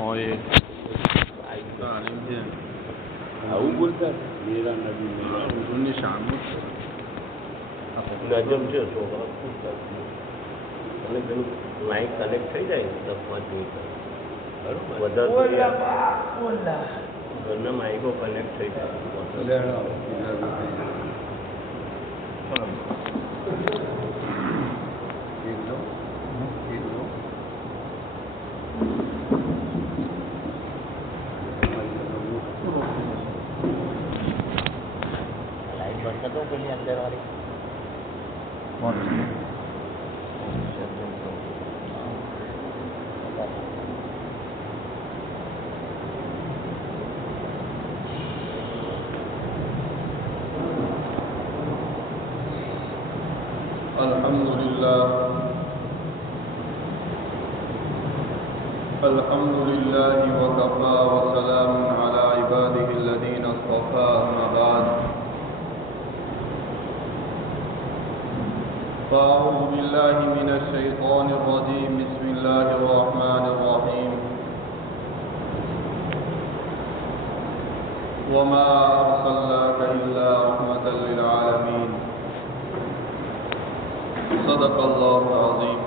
اور یہ بولتا میرا نبی میرا નજમ છે છોકરા ખૂબ કરતી અને પેલું લાઈટ કનેક્ટ થઈ જાય 10-5 મિનિટ બરાબર વધારે ઘરના માઇકો કનેક્ટ થઈ જાય લાઈટ બંધ કરતો પેલી અંદર વાળી الحمد لله وكفى وسلام على عباده الذين اصطفى أما بعد فأعوذ بالله من الشيطان الرجيم بسم الله الرحمن الرحيم وما أرسلناك إلا رحمة للعالمين صدق الله العظيم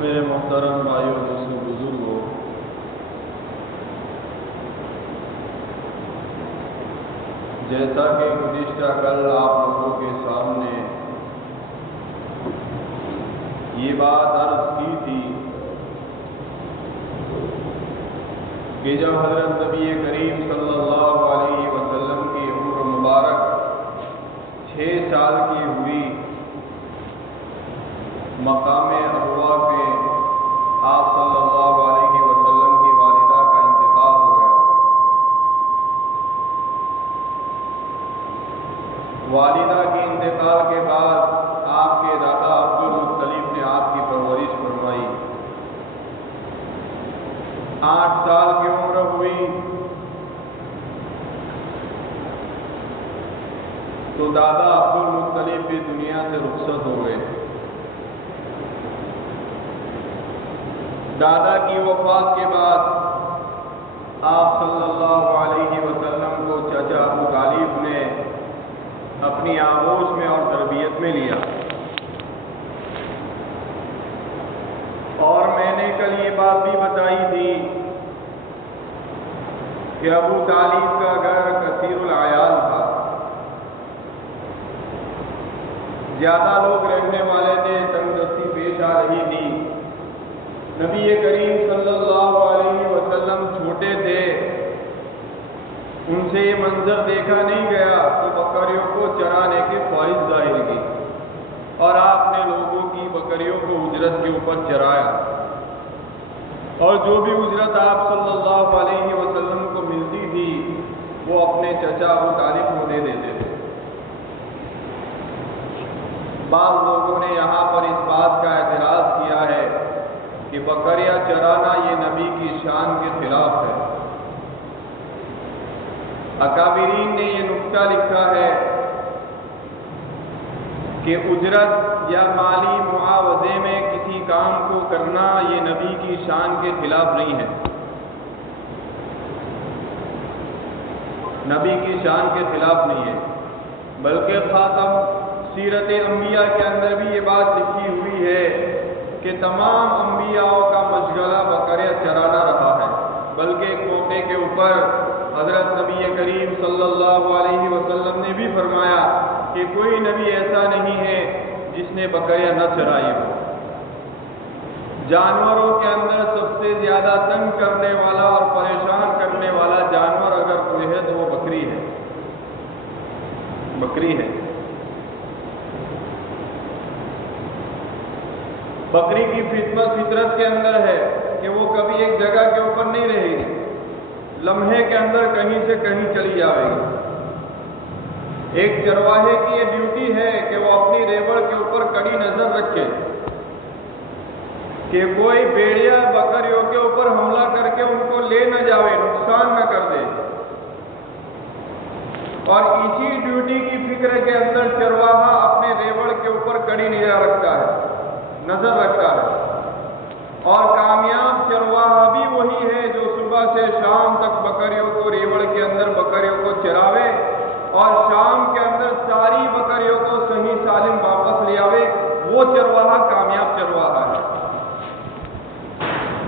میرے محترم بھائیوں دوستوں بزرگوں، جیسا کہ گزشتہ کل آپ لوگوں کے سامنے یہ بات عرض کی تھی کہ جب حضرت نبی کریم صلی اللہ علیہ وسلم کی عمر مبارک 6 سال کی ہوئی، مقام ابوا پہ آپ صلی اللہ علیہ وسلم کی والدہ کا انتقال ہو گیا۔ والدہ کے انتقال کے بعد آپ کے دادا عبد المطلب نے آپ کی پرورش فرمائی۔ 8 سال کی عمر ہوئی تو دادا عبد المطلب بھی دنیا سے رخصت ہو گئے۔ دادا کی وفات کے بعد آپ صلی اللہ علیہ وسلم کو چچا ابو طالب نے اپنی آغوش میں اور تربیت میں لیا، اور میں نے کل یہ بات بھی بتائی تھی کہ ابو طالب کا گھر کثیر العیال تھا، زیادہ لوگ رہنے والے تھے، تنگ دستی پیش آ رہی تھی۔ نبی کریم صلی اللہ علیہ وسلم چھوٹے تھے، ان سے یہ منظر دیکھا نہیں گیا تو بکریوں کو چرانے کے خواہش ظاہر کی، اور آپ نے لوگوں کی بکریوں کو اجرت کے اوپر چرایا، اور جو بھی اجرت آپ صلی اللہ علیہ وسلم کو ملتی تھی وہ اپنے چچا ابو طالب کو دے دیتے تھے۔ بعض لوگوں نے یہاں پر اس بات کا اعتراض کیا ہے کہ بکریاں چرانا یہ نبی کی شان کے خلاف ہے۔ اکابرین نے یہ نکتہ لکھا ہے کہ اجرت یا مالی معاوضے میں کسی کام کو کرنا یہ نبی کی شان کے خلاف نہیں ہے، نبی کی شان کے خلاف نہیں ہے، بلکہ خاتم سیرت انبیاء کے اندر بھی یہ بات لکھی ہوئی ہے کہ تمام انبیاء کا مشغلہ بکریاں چرانا رہا ہے۔ بلکہ ایک موقع کے اوپر حضرت نبی کریم صلی اللہ علیہ وسلم نے بھی فرمایا کہ کوئی نبی ایسا نہیں ہے جس نے بکریاں نہ چرائی ہو۔ جانوروں کے اندر سب سے زیادہ تنگ کرنے والا اور پریشان کرنے والا جانور اگر کوئی ہے تو وہ بکری ہے، بکری ہے۔ بکری کی فطرت کے اندر ہے کہ وہ کبھی ایک جگہ کے اوپر نہیں رہے گی، لمحے کے اندر کہیں سے کہیں چلی جائے گی۔ ایک چرواہے کی یہ ڈیوٹی ہے کہ وہ اپنی ریوڑ کے اوپر کڑی نظر رکھے کہ کوئی بھیڑیا بکریوں کے اوپر حملہ کر کے ان کو لے نہ جاوے، نقصان نہ کر دے۔ اور اسی ڈیوٹی کی فکر کے اندر چرواہا اپنے ریوڑ کے اوپر کڑی نگاہ رکھتا ہے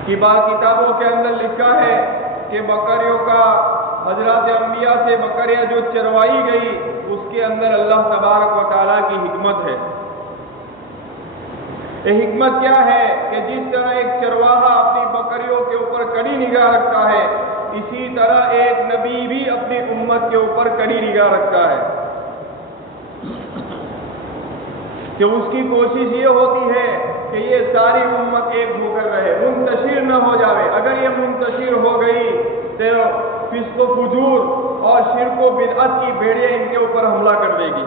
کہ بعض کتابوں کے اندر لکھا ہے کہ بکریوں کا حضرات انبیاء سے بکریاں جو چروائی گئی اس کے اندر اللہ تبارک و تعالیٰ کی حکمت ہے۔ یہ حکمت کیا ہے کہ جس طرح ایک چرواہا اپنی بکریوں کے اوپر کڑی نگاہ رکھتا ہے، اسی طرح ایک نبی بھی اپنی امت کے اوپر کڑی نگاہ رکھتا ہے کہ اس کی کوشش یہ ہوتی ہے کہ یہ ساری امت ایک ہو کر رہے، منتشر نہ ہو جاوے۔ اگر یہ منتشر ہو گئی تو فسق و فجور اور شرک و بدعت کی بھیڑیاں ان کے اوپر حملہ کر دے گی۔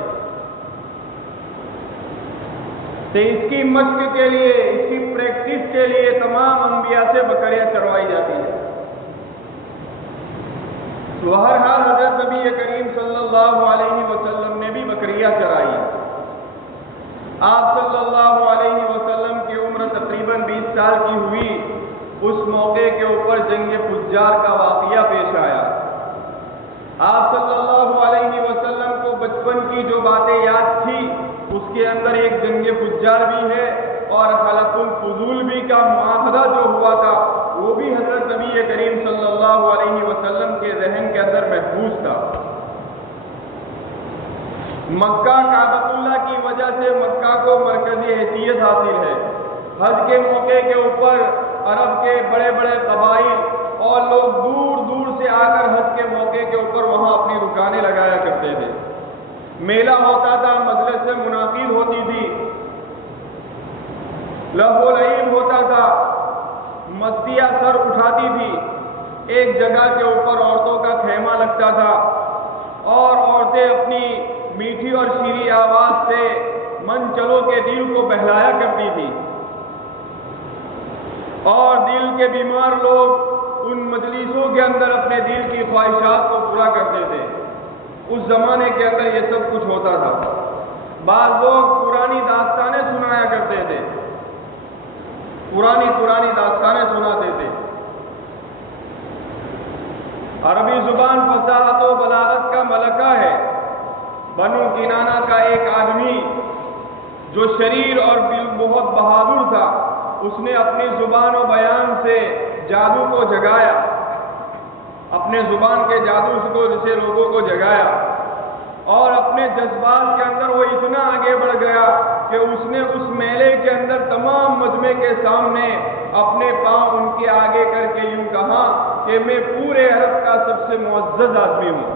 تو اس کی مشق کے لیے، اس کی پریکٹس کے لیے تمام انبیاء سے بکریاں چروائی جاتی ہیں۔ بہرحال حضرت نبی کریم صلی اللہ علیہ وسلم نے بھی بکریاں چرائی۔ آپ صلی اللہ علیہ وسلم کی عمر تقریباً 20 سال کی ہوئی۔ اس موقع کے اوپر جنگ فجار کا واقعہ پیش آیا۔ آپ صلی اللہ علیہ وسلم کو بچپن کی جو باتیں یاد تھی اس کے اندر ایک جنگ فجار بھی ہے، اور حلف الفضول بھی کا معاہدہ جو ہوا تھا وہ بھی حضرت نبی کریم صلی اللہ علیہ وسلم کے ذہن کے اندر محفوظ تھا۔ مکہ کعبۃ اللہ کی وجہ سے مکہ کو مرکزی حیثیت حاصل ہے۔ حج کے موقع کے اوپر عرب کے بڑے بڑے قبائل اور لوگ دور دور سے آ کر حج کے موقع کے اوپر وہاں اپنی دکانیں لگایا کرتے تھے۔ میلہ ہوتا تھا، مجلس سے منعقد ہوتی تھی، لہو و لعب ہوتا تھا، مستیاں سر اٹھاتی تھی۔ ایک جگہ کے اوپر عورتوں کا خیمہ لگتا تھا اور عورتیں اپنی میٹھی اور شیریں آواز سے من چلو کے دل کو بہلایا کرتی تھی، اور دل کے بیمار لوگ ان مجلسوں کے اندر اپنے دل کی خواہشات کو پورا کرتے تھے۔ اس زمانے کے اندر یہ سب کچھ ہوتا تھا۔ بعض لوگ پرانی داستانیں سنایا کرتے تھے، پرانی داستانیں سناتے تھے۔ عربی زبان فصاحت و بلاغت کا ملکہ ہے۔ بنو کنانہ کا ایک آدمی جو شریر اور بہت بہادر تھا، اس نے اپنی زبان و بیان سے جادو کو جگایا، اپنے زبان کے جادو سے لوگوں کو جگایا، اور اپنے جذبات کے اندر وہ اتنا آگے بڑھ گیا کہ اس نے اس میلے کے اندر تمام مجمع کے سامنے اپنے پاؤں ان کے آگے کر کے یوں کہا کہ میں پورے عرب کا سب سے معزز آدمی ہوں،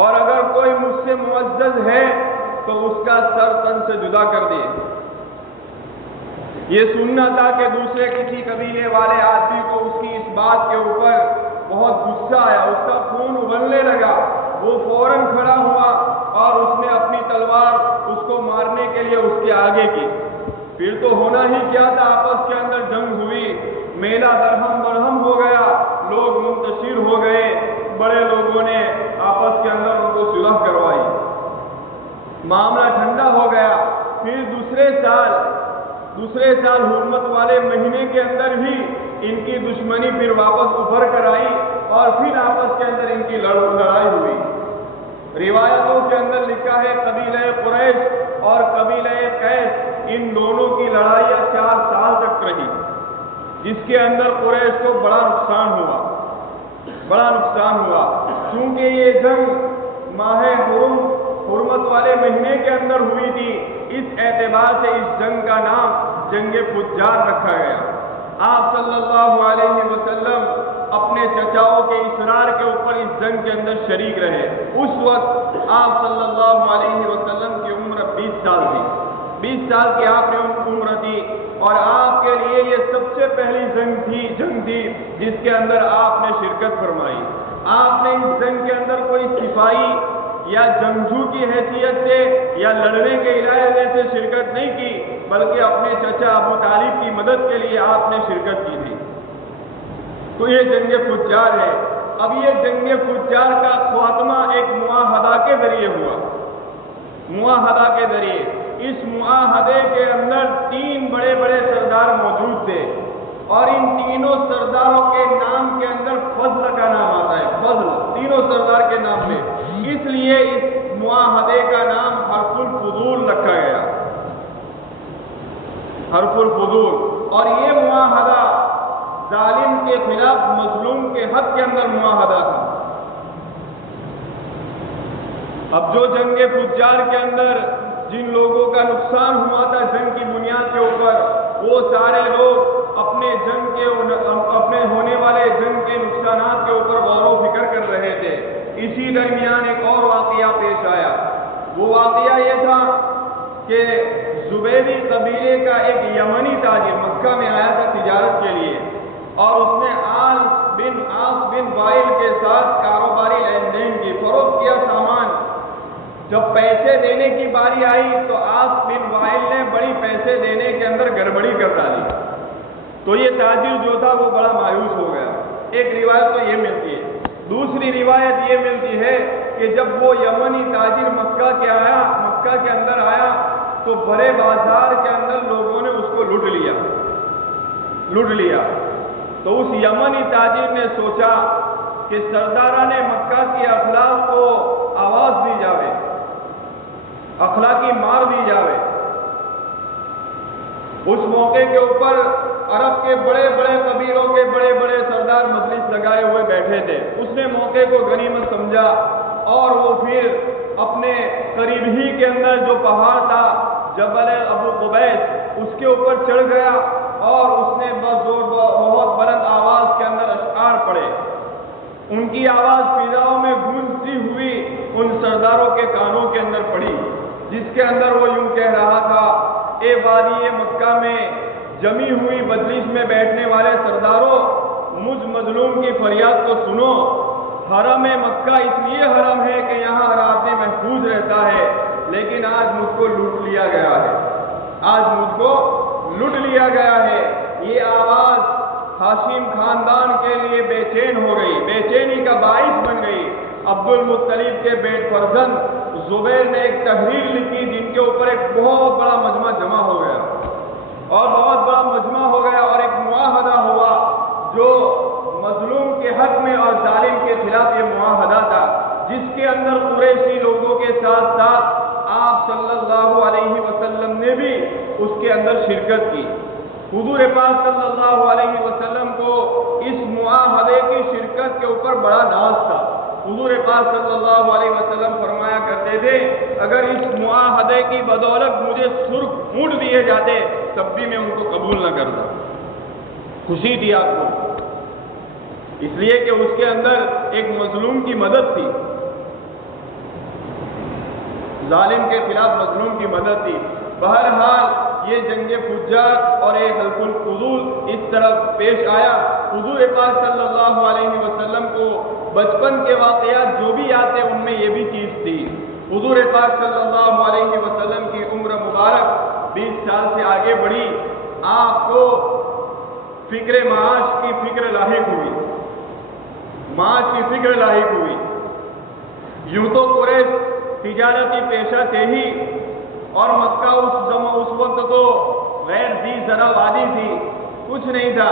اور اگر کوئی مجھ سے معزز ہے تو اس کا سر تن سے جدا کر دے۔ یہ سننا تھا کہ دوسرے کسی قبیلے والے آدمی کو اس کی اس بات کے اوپر بہت غصہ آیا، اس کا خون ابلنے لگا۔ وہ فوراً کھڑا ہوا اور اس نے اپنی تلوار اس کو مارنے کے لیے اس کے آگے کی۔ پھر تو ہونا ہی کیا تھا، آپس کے اندر جنگ ہوئی، میلہ درہم برہم ہو گیا، لوگ منتشر ہو گئے، بڑے لوگوں نے آپس کے اندر ان کو صلح کروائی، معاملہ ٹھنڈا ہو گیا۔ پھر دوسرے سال حرمت والے مہینے کے اندر بھی ان کی دشمنی پھر واپس ابھر کر آئی، اور پھر آپس کے اندر ان کی لڑائی ہوئی۔ روایتوں کے اندر لکھا ہے قبیلہ قریش اور قبیلہ قیس، ان دونوں کی لڑائیاں 4 سال تک رہی، جس کے اندر قریش کو بڑا نقصان ہوا، چونکہ یہ جنگ ماہ حرمت والے مہینے کے اندر ہوئی تھی، اس اعتبار سے اس جنگ کا نام جنگ فجار رکھا گیا۔ آپ صلی اللہ علیہ وسلم اپنے چچاؤں کے اصرار کے اوپر اس جنگ کے اندر شریک رہے۔ اس وقت آپ صلی اللہ علیہ وسلم کی عمر 20 سال تھی، 20 سال کی آپ نے عمر تھی، اور آپ کے لیے یہ سب سے پہلی جنگ تھی جس کے اندر آپ نے شرکت فرمائی۔ آپ نے اس جنگ کے اندر کوئی سپاہی یا جنگجو کی حیثیت سے یا لڑنے کے ارادے سے شرکت نہیں کی، بلکہ اپنے چچا ابو طالب کی مدد کے لیے آپ نے شرکت کی تھی۔ تو یہ جنگ فجار ہے۔ اب یہ جنگ فجار کا خاتمہ ایک معاہدہ کے ذریعے ہوا، معاہدہ کے ذریعے۔ اس معاہدے کے اندر 3 بڑے بڑے سردار موجود تھے، اور ان تینوں سرداروں کے نام کے اندر فضل کا نام آتا ہے، فضل، تینوں سردار کے نام میں، اس لیے اس معاہدے کا نام حرف الفضول رکھا گیا، حرف الفضول۔ اور یہ معاہدہ ظالم کے خلاف مظلوم کے حق کے اندر معاہدہ تھا۔ اب جو جنگ فجار کے اندر جن لوگوں کا نقصان ہوا تھا جنگ کی بنیاد کے اوپر، وہ سارے لوگ اپنے ہونے والے جنگ کے نقصانات کے اوپر غور و فکر کر رہے تھے۔ اسی درمیان ایک اور واقعہ پیش آیا۔ وہ واقعہ یہ تھا کہ زبیری قبیلے کا ایک یمنی تاجر مکہ میں آیا تھا تجارت کے لیے، اور اس نے عاص بن وائل کے ساتھ کاروباری لین دین کی، فروخت کیا سامان۔ جب پیسے دینے کی باری آئی تو عاص بن وائل نے بڑی پیسے دینے کے اندر گڑبڑی کر ڈالی، تو یہ تاجر جو تھا وہ بڑا مایوس ہو گیا۔ ایک روایت تو یہ ملتی ہے، دوسری روایت یہ ملتی ہے کہ جب وہ یمنی تاجر مکہ کے اندر آیا تو بڑے بازار کے اندر لوگوں نے اس کو لوٹ لیا۔ تو اس یمنی تاجر نے سوچا کہ سرداران مکہ کی اخلاق کو آواز دی جاوے، اخلاقی مار دی جاوے۔ اس موقع کے اوپر عرب کے بڑے بڑے قبیلوں کے بڑے بڑے سردار مجلس لگائے ہوئے بیٹھے تھے۔ اس نے موقع کو غنیمت سمجھا اور وہ پھر اپنے قریب ہی کے اندر جو پہاڑ تھا جبل ابو قبیس، اس کے اوپر چڑھ گیا اور اس نے بہت بلند آواز کے اندر اشعار پڑھے۔ ان کی آواز فضاؤں میں گونجتی ہوئی ان سرداروں کے کانوں کے اندر پڑی، جس کے اندر وہ یوں کہہ رہا تھا، اے وادی مکہ میں جمی ہوئی مجلس میں بیٹھنے والے سرداروں، مجھ مظلوم کی فریاد کو سنو۔ حرم مکہ اس لیے حرم ہے کہ یہاں ہر آدمی محفوظ رہتا ہے، لیکن آج مجھ کو لوٹ لیا گیا ہے۔ یہ آواز ہاشم خاندان کے لیے بے چین ہو گئی، بے چینی کا باعث بن گئی۔ عبد المطلب کے بیٹ فرزند زبیر نے ایک تحریر لکھی جن کے اوپر ایک بہت بڑا مجمع جمع ہو گیا اور ایک معاہدہ ہوا جو مظلوم کے حق میں اور ظالم کے خلاف یہ معاہدہ تھا، جس کے اندر قریشی لوگوں کے ساتھ ساتھ آپ صلی اللہ علیہ وسلم نے بھی اس کے اندر شرکت کی۔ حضور پاک صلی اللہ علیہ وسلم کو اس معاہدے کی شرکت کے اوپر بڑا ناز تھا۔ حضور پاک صلی اللہ علیہ وسلم فرمایا کرتے تھے، اگر اس معاہدے کی بدولت مجھے سرخ اونٹ دیے جاتے تب بھی میں ان کو قبول نہ کرتا۔ خوشی تھی آپ کو، اس لیے کہ اس کے اندر ایک مظلوم کی مدد تھی، ظالم کے خلاف مظلوم کی مدد تھی۔ بہرحال یہ جنگ فجار اور ایک حلف الفضول اس طرح پیش آیا۔ حضور پاک صلی اللہ علیہ وسلم کو بچپن کے واقعات جو بھی آتے ان میں یہ بھی چیز تھی۔ حضور پاک صلی اللہ علیہ وسلم کی عمر مبارک 20 سال سے آگے بڑھی، آپ کو فکر معاش کی فکر لاحق ہوئی۔ یوں تو قریش تجارتی پیشہ تھے ہی، اور مکہ اس وقت تو غیر ذی زرع وادی تھی، کچھ نہیں تھا۔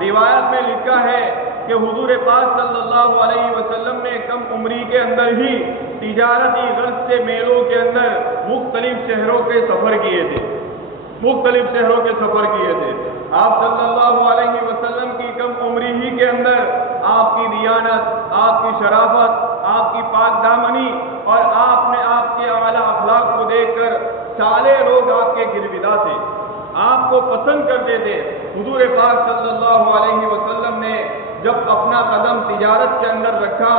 روایت میں لکھا ہے کہ حضور پاک صلی اللہ علیہ وسلم نے کم عمری کے اندر ہی تجارتی غرض سے میلوں کے اندر مختلف شہروں کے سفر کیے تھے۔ آپ صلی اللہ علیہ وسلم کی کم عمری ہی کے اندر آپ کی دیانت، آپ کی شرافت، آپ کی پاک دامنی اور آپ کے اعلیٰ اخلاق کو دیکھ کر سارے لوگ آپ کے گرویدہ تھے، آپ کو پسند کرتے تھے۔ حضور پاک صلی اللہ علیہ وسلم نے جب اپنا قدم تجارت کے اندر رکھا،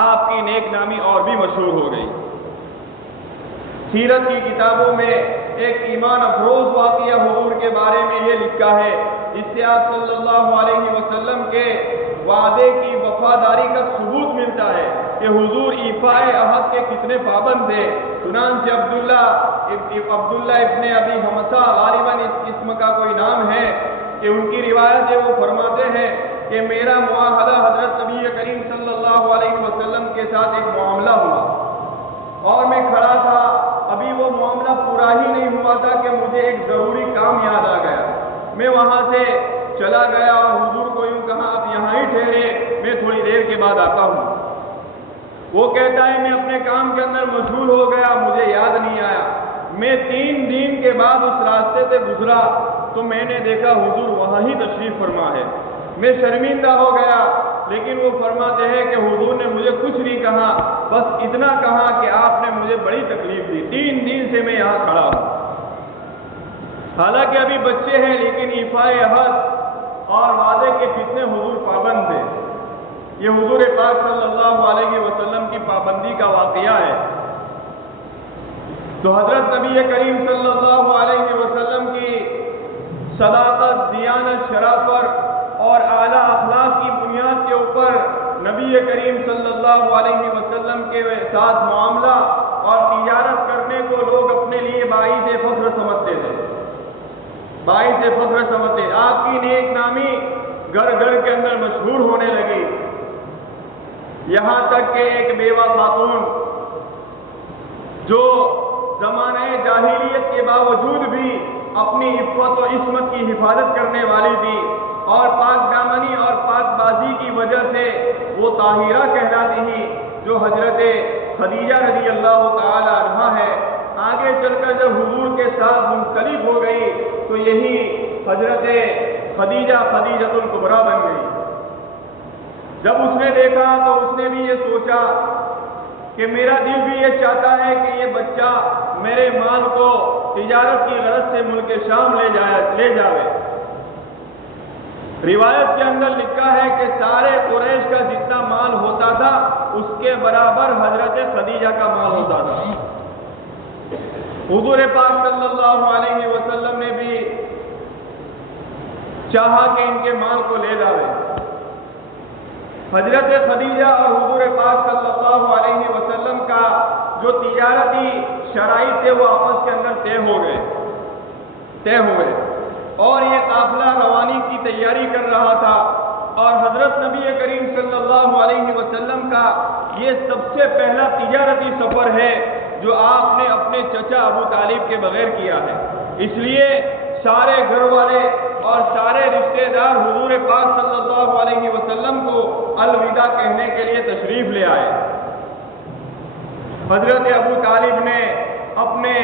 آپ کی نیک نامی اور بھی مشہور ہو گئی۔ سیرت کی کتابوں میں ایک ایمان افروز واقعہ حضور کے بارے میں یہ لکھا ہے، جس سے آپ صلی اللہ علیہ وسلم کے وعدے کی وفاداری کا ثبوت ملتا ہے کہ حضور ایفائے عہد کے کتنے پابند تھے۔ چنانچہ عبداللہ ابن ابی حمزہ، غالباً اس قسم کا کوئی نام ہے، کہ ان کی روایت ہے، وہ فرماتے ہیں کہ میرا معاہدہ حضرت نبی کریم صلی اللہ علیہ وسلم کے ساتھ ایک معاملہ ہوا اور میں کھڑا تھا، ابھی وہ معاملہ پورا ہی نہیں ہوا تھا کہ مجھے ایک ضروری کام یاد آ گیا۔ میں وہاں سے چلا گیا اور حضور کو یوں کہا، آپ یہاں ہی ٹھہرے، میں تھوڑی دیر کے بعد آتا ہوں۔ وہ کہتا ہے میں اپنے کام کے اندر مشغول ہو گیا، مجھے یاد نہیں آیا۔ میں 3 دن کے بعد اس راستے سے گزرا تو میں نے دیکھا حضور وہاں ہی تشریف فرما ہے۔ میں شرمندہ ہو گیا، لیکن وہ فرماتے ہیں کہ حضور نے مجھے کچھ نہیں کہا، بس اتنا کہا کہ آپ نے مجھے بڑی تکلیف دی، 3 دن سے میں یہاں کھڑا ہوں۔ حالانکہ ابھی بچے ہیں، لیکن ایفائے عہد اور وعدے کے کتنے حضور پابند تھے۔ یہ حضور پاک صلی اللہ علیہ وسلم کی پابندی کا واقعہ ہے۔ تو حضرت نبی کریم صلی اللہ علیہ وسلم کی صداقت، دیانت، شرافت اور اعلیٰ اخلاق کی بنیاد کے اوپر نبی کریم صلی اللہ علیہ وسلم کے ساتھ معاملہ اور تجارت کرنے کو لوگ اپنے لیے باعث فخر سمجھتے تھے، باعث فخر سمجھتے۔ آپ کی نیک نامی گھر گھر کے اندر مشہور ہونے لگی، یہاں تک کہ ایک بیوہ خاتون جو زمانہ جاہلیت کے باوجود بھی اپنی عفت و عصمت کی حفاظت کرنے والی تھی اور پاک دامنی اور پاک بازی کی وجہ سے وہ طاہرہ کہلاتی ہیں، جو حضرت خدیجہ رضی اللہ تعالی عنہا ہے۔ آگے چل کر جب حضور کے ساتھ منسلک ہو گئی تو یہی حضرت خدیجۃ الکبریٰ بن گئی۔ جب اس نے دیکھا تو اس نے بھی یہ سوچا کہ میرا دل بھی یہ چاہتا ہے کہ یہ بچہ میرے مال کو تجارت کی غرض سے ملک شام لے جاوے۔ روایت کے اندر لکھا ہے کہ سارے قریش کا جتنا مال ہوتا تھا اس کے برابر حضرت خدیجہ کا مال ہوتا تھا۔ حضور پاک صلی اللہ علیہ وسلم نے بھی چاہا کہ ان کے مال کو لے جاوے۔ حضرت خدیجہ اور حضور پاک صلی اللہ علیہ وسلم کا جو تجارتی شرائط تھے وہ آپس کے اندر طے ہوئے اور یہ قافلہ روانی کی تیاری کر رہا تھا، اور حضرت نبی کریم صلی اللہ علیہ وسلم کا یہ سب سے پہلا تجارتی سفر ہے جو آپ نے اپنے چچا ابو طالب کے بغیر کیا ہے۔ اس لیے سارے گھر والے اور سارے رشتہ دار حضور پاک صلی اللہ علیہ وسلم کو الوداع کہنے کے لیے تشریف لے آئے۔ حضرت ابو طالب نے اپنے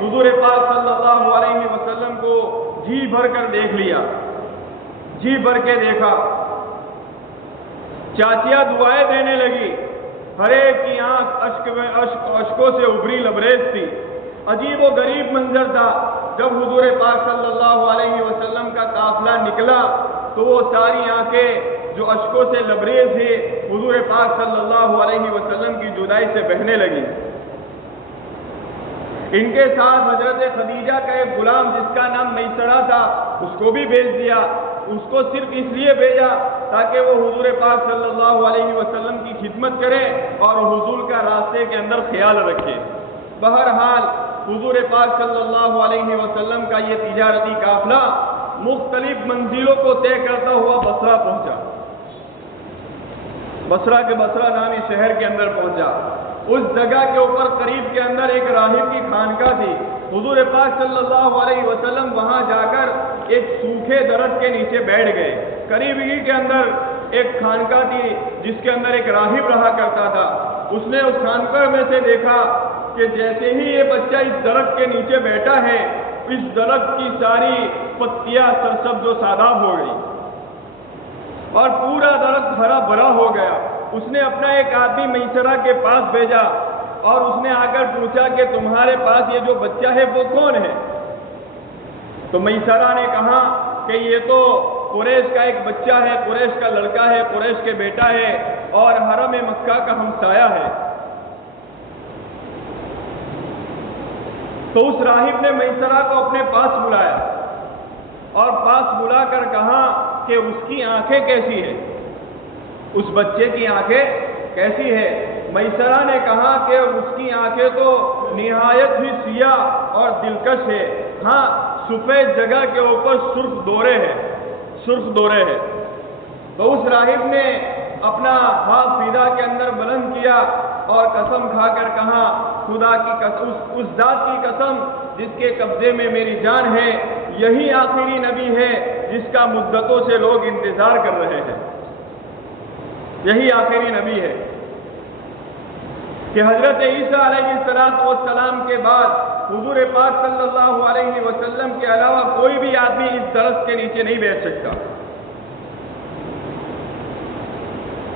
حضور پاک صلی اللہ علیہ وسلم کو جی بھر کر دیکھ لیا، جی بھر کے دیکھا۔ چاچیاں دعائیں دینے لگی، ہر ایک کی آنکھ اشکوں سے ابری لبریز تھی۔ عجیب و غریب منظر تھا۔ جب حضور پاک صلی اللہ علیہ وسلم کا قافلہ نکلا تو وہ ساری آنکھیں جو اشکوں سے لبریز تھی حضور پاک صلی اللہ علیہ وسلم کی جدائی سے بہنے لگی۔ ان کے ساتھ حضرت خدیجہ کا ایک غلام جس کا نام میسرہ تھا اس کو بھی بھیج دیا۔ اس کو صرف اس لیے بھیجا تاکہ وہ حضور پاک صلی اللہ علیہ وسلم کی خدمت کرے اور حضور کا راستے کے اندر خیال رکھے۔ بہرحال حضور پاک صلی اللہ علیہ وسلم کا یہ تجارتی قافلہ مختلف منزلوں کو طے کرتا ہوا بصرہ پہنچا۔ بصرہ کے بصرہ نامی شہر کے اندر پہنچا۔ اس جگہ کے اوپر قریب کے اندر ایک راہب کی خانقاہ تھی۔ حضور پاک صلی اللہ علیہ وسلم وہاں جا کر ایک سوکھے درخت کے نیچے بیٹھ گئے۔ قریب ہی کے اندر ایک خانقاہ تھی جس کے اندر ایک راہب رہا کرتا تھا۔ اس نے اس خانقاہ میں سے دیکھا کہ جیسے ہی یہ بچہ اس درخت کے نیچے بیٹھا ہے اس درخت کی ساری پتیاں سرسبز و شاداب ہو گئی اور پورا درخت ہرا بھرا ہو گیا۔ اس نے اپنا ایک آدمی میسرہ کے پاس بھیجا اور اس نے آ کر پوچھا کہ تمہارے پاس یہ جو بچہ ہے وہ کون ہے؟ تو میسرہ نے کہا کہ یہ تو قریش کا ایک بچہ ہے، قریش کا لڑکا ہے، قریش کے بیٹا ہے اور حرم مکہ کا ہمسایہ ہے۔ تو اس راہب نے میسرہ کو اپنے پاس بلایا اور پاس بلا کر کہا کہ اس کی آنکھیں کیسی ہیں، اس بچے کی آنکھیں کیسی ہے؟ میسرہ نے کہا کہ اس کی آنکھیں تو نہایت ہی سیاہ اور دلکش ہے، ہاں سفید جگہ کے اوپر سرخ دورے ہیں۔ تو اس راہب نے اپنا ہاتھ سیدھا کے اندر بلند کیا اور قسم کھا کر کہا خدا کی قسم، اس ذات کی قسم جس کے قبضے میں میری جان ہے، یہی آخری نبی ہے جس کا مدتوں سے لوگ انتظار کر رہے ہیں، یہی آخری نبی ہے کہ حضرت عیسیٰ علیہ السلام کے بعد حضور پاک صلی اللہ علیہ وسلم کے علاوہ کوئی بھی آدمی اس درخت کے نیچے نہیں بیٹھ سکتا۔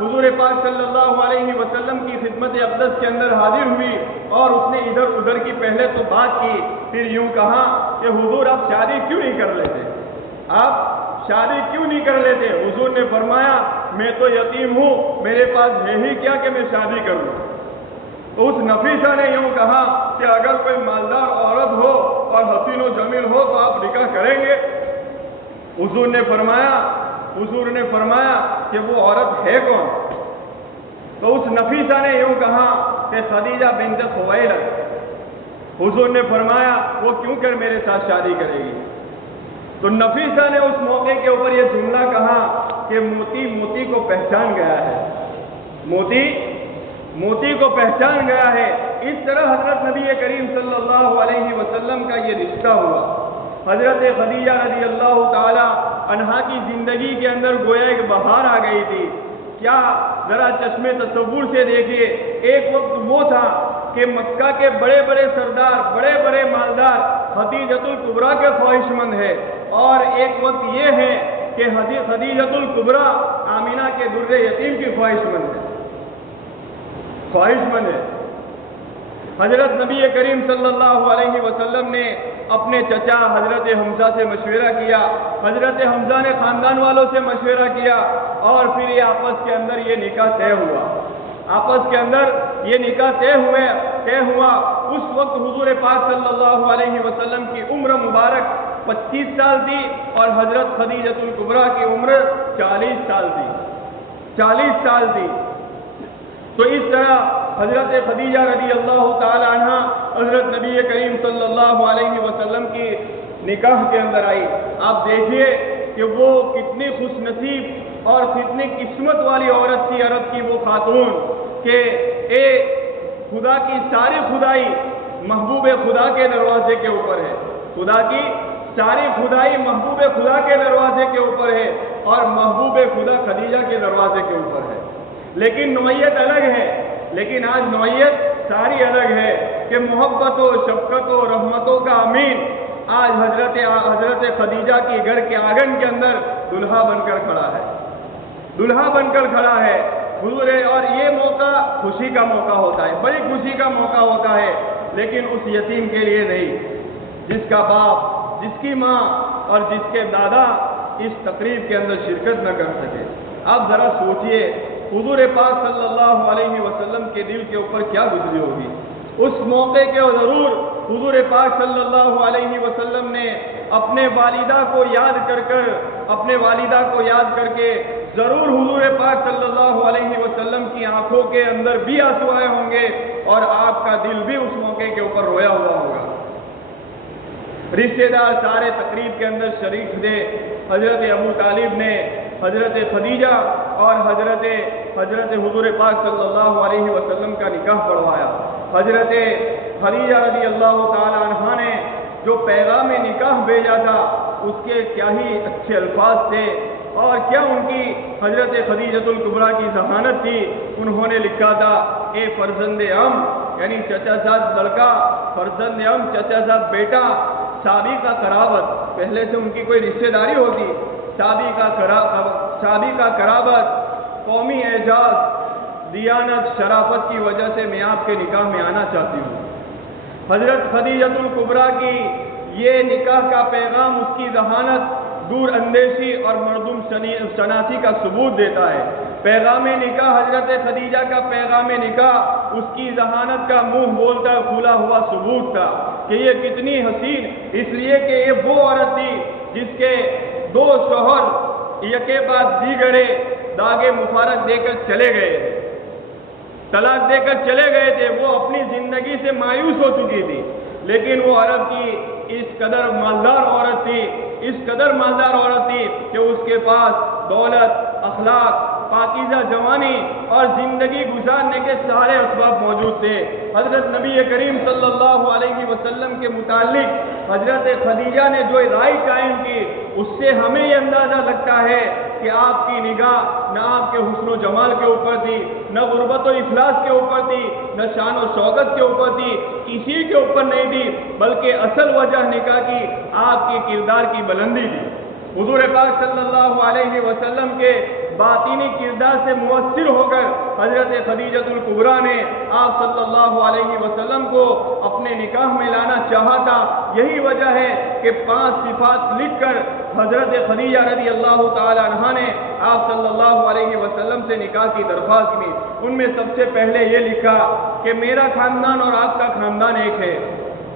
حضور پاک صلی اللہ علیہ وسلم کی خدمت اقدس کے اندر حاضر ہوئی اور اس نے ادھر ادھر کی پہلے تو بات کی، پھر یوں کہا کہ حضور آپ شادی کیوں نہیں کر لیتے، آپ شادی کیوں نہیں کر لیتے؟ حضور نے فرمایا میں تو یتیم ہوں، میرے پاس ہے ہی کیا کہ میں شادی کروں۔ تو اس نفیسہ نے یوں کہا کہ اگر کوئی مالدار عورت ہو اور حسین و جمیل ہو تو آپ نکاح کریں گے؟ حضور نے فرمایا کہ وہ عورت ہے کون؟ تو اس نفیسہ نے یوں کہا کہ خدیجہ بنت خویلد۔ حضور نے فرمایا وہ کیوں کر میرے ساتھ شادی کرے گی؟ تو نفیسہ نے اس موقع کے اوپر یہ جملہ کہا کہ موتی موتی کو پہچان گیا ہے، موتی موتی کو پہچان گیا ہے۔ اس طرح حضرت نبی کریم صلی اللہ علیہ وسلم کا یہ رشتہ ہوا۔ حضرت خدیجہ رضی اللہ تعالی عنہا کی زندگی کے اندر گویا ایک بہار آ گئی تھی۔ کیا ذرا چشمے تصور سے دیکھیے، ایک وقت وہ تھا کہ مکہ کے بڑے بڑے سردار، بڑے بڑے مالدار خدیجۃ الکبریٰ کے خواہش مند ہے، اور ایک وقت یہ ہے کہ خدیجۃ الکبریٰ آمینہ کے در یتیم کی خواہش مند ہے۔ حضرت نبی کریم صلی اللہ علیہ وسلم نے اپنے چچا حضرت حمزہ سے مشورہ کیا، حضرت حمزہ نے خاندان والوں سے مشورہ کیا، اور پھر یہ آپس کے اندر یہ نکاح طے ہوا۔ آپس کے اندر یہ نکاح طے ہوا۔ اس وقت حضور پاک صلی اللہ علیہ وسلم کی عمر مبارک 25 سال تھی اور حضرت خدیجۃ الکبریٰ کی عمر 40 سال تھی۔ تو اس طرح حضرت خدیجہ رضی اللہ تعالی عنہ حضرت نبی کریم صلی اللہ علیہ وسلم کی نکاح کے اندر آئی۔ آپ دیکھیے کہ وہ کتنی خوش نصیب اور کتنی قسمت والی عورت تھی، عرب کی وہ خاتون، کہ خدا کی ساری خدائی محبوب خدا کے دروازے کے اوپر ہے، خدا کی ساری خدائی محبوب خدا کے دروازے کے اوپر ہے، اور محبوب خدا خدیجہ کے دروازے کے اوپر ہے۔ لیکن نوعیت الگ ہے، لیکن آج نوعیت ساری الگ ہے کہ محبت و شفقت و رحمتوں کا امین آج حضرت خدیجہ کی گھر کے آنگن کے اندر دلہا بن کر کھڑا ہے حضور۔ اور یہ موقع خوشی کا موقع ہوتا ہے، بڑی خوشی کا موقع ہوتا ہے، لیکن اس یتیم کے لیے نہیں جس کا باپ، جس کی ماں اور جس کے دادا اس تقریب کے اندر شرکت نہ کر سکے۔ آپ ذرا سوچئے حضور پاک صلی اللہ علیہ وسلم کے دل کے اوپر کیا گزری ہوگی۔ اس موقع کے ضرور حضور پاک صلی اللہ علیہ وسلم نے اپنے والدہ کو یاد کر کے ضرور حضور پاک صلی اللہ علیہ وسلم کی آنکھوں کے اندر بھی آنسو آئے ہوں گے، اور آپ کا دل بھی اس موقع کے اوپر رویا ہوا ہوگا۔ رشتے دار سارے تقریب کے اندر شریک تھے۔ حضرت ابو طالب نے حضرت خدیجہ اور حضرت حضور پاک صلی اللہ علیہ وسلم کا نکاح پڑھوایا۔ حضرت خدیجہ رضی اللہ تعالی عنہا نے جو پیغام نکاح بھیجا تھا اس کے کیا ہی اچھے الفاظ تھے، اور کیا ان کی حضرت خدیجۃ الکبریٰ کی ذہانت تھی۔ انہوں نے لکھا تھا، اے فرزند ام، یعنی چچا زاد لڑکا، فرزند ام چچا زاد بیٹا، سابقہ قرابت، پہلے سے ان کی کوئی رشتہ داری ہوتی، سابقہ قرابت، قومی اعزاز، دیانت، شرافت کی وجہ سے میں آپ کے نکاح میں آنا چاہتی ہوں۔ حضرت خدیجۃ الکبریٰ کی یہ نکاح کا پیغام اس کی ذہانت، دور اندیشی اور مردم شناسی کا ثبوت دیتا ہے۔ پیغام نکاح حضرت خدیجہ کا پیغام نکاح اس کی ذہانت کا منہ بولتا کھلا ہوا ثبوت تھا کہ یہ کتنی حسین، اس لیے کہ یہ وہ عورت تھی جس کے 2 شوہر یکے بعد دیگرے داغے مفارق دے کر چلے گئے تھے، طلاق دے کر چلے گئے تھے۔ وہ اپنی زندگی سے مایوس ہو چکی تھی، لیکن وہ عرب کی اس قدر مالدار عورت تھی کہ اس کے پاس دولت، اخلاق، پاکیزہ جوانی اور زندگی گزارنے کے سارے اسباب موجود تھے۔ حضرت نبی کریم صلی اللہ علیہ وسلم کے متعلق حضرت خدیجہ نے جو رائے قائم کی، اس سے ہمیں یہ اندازہ لگتا ہے کہ آپ کی نگاہ نہ آپ کے حسن و جمال کے اوپر تھی، نہ غربت و افلاس کے اوپر تھی، نہ شان و شوکت کے اوپر تھی، کسی کے اوپر نہیں تھی، بلکہ اصل وجہ نکاح کی آپ کے کردار کی بلندی تھی۔ حضور پاک صلی اللہ علیہ وسلم کے باطنی کردار سے مؤثر ہو کر حضرت خدیجۃ الکبریٰ نے آپ صلی اللہ علیہ وسلم کو اپنے نکاح میں لانا چاہا تھا. یہی وجہ ہے کہ 5 صفات لکھ کر حضرت خدیجہ رضی اللہ تعالی عنہا نے آپ صلی اللہ علیہ وسلم سے نکاح کی درخواست کی. ان میں سب سے پہلے یہ لکھا کہ میرا خاندان اور آپ کا خاندان ایک ہے.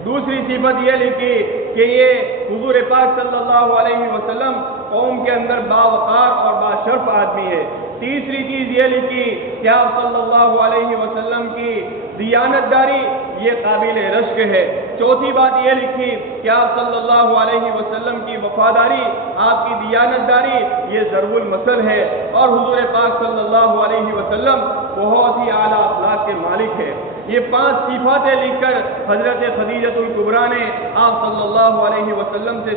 دوسری صفت یہ لکھی کہ یہ حضور پاک صلی اللہ علیہ وسلم قوم کے اندر باوقار اور باشرف آدمی ہے. تیسری چیز یہ لکھی کہ آپ صلی اللہ علیہ وسلم کی دیانتداری یہ قابل رشک ہے. چوتھی بات یہ لکھی کہ آپ صلی اللہ علیہ وسلم کی وفاداری، آپ کی دیانتداری یہ ضرب المثل ہے، اور حضور پاک صلی اللہ علیہ وسلم بہت ہی اعلیٰ اخلاق کے مالک ہے. یہ 5 صفاتیں لکھ کر حضرت خدیجۃ الکبریٰ نے آپ صلی اللہ علیہ وسلم سے